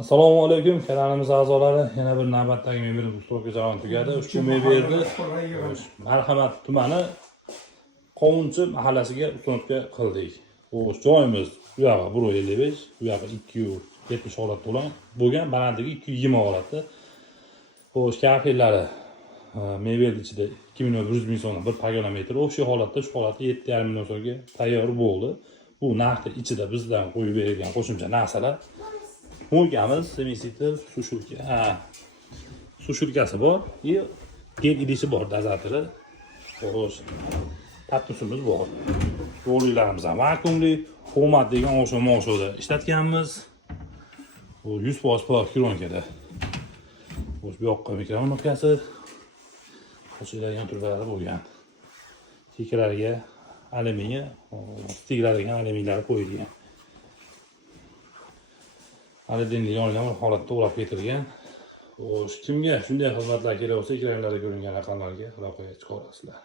Assalomu alaykum kanalimiz a'zolari. Yana bir navbatdagi mebel ustovga javon tugadi. Ushbu mebelni Marhamat tumani Qovunchi mahallasiga ustovga qildik. Xo'sh, joyimiz bu yoqqa 1.55, bu yoqqa 270 holatda bo'lgan, balandligi 220 holatda. Xo'sh, kafellari mebel ichida 2.100 ming so'mdan bir pagonometr o'sha holatda, shu holatda 7.5 million so'mga tayyor bo'ldi. Bu narxda ichida bizdan qo'yib berilgan qo'shimcha narsalar. Mo'lkamiz, semisitel, sushilkasi bor, gel idishi bor, dozatori. Xo'sh, patnusimiz bor. Roliklarimiz ham vakuumli, Xomat degan o'sha ishlatganmiz. Bu 100% pokronkada. Xo'sh, bu yoqqa mikrofon knopkasi, ochiladigan turbalari bo'lgan. Chekalariga alyuminiy, stiklariga alyuminiylar qo'yilgan. Aladinli yongan holatda o'rab ketilgan. Xo'sh, kimga shunday xizmatlar kerak bo'lsa, ekranlarda ko'ringan raqamlarga aloqaga chiqarasizlar.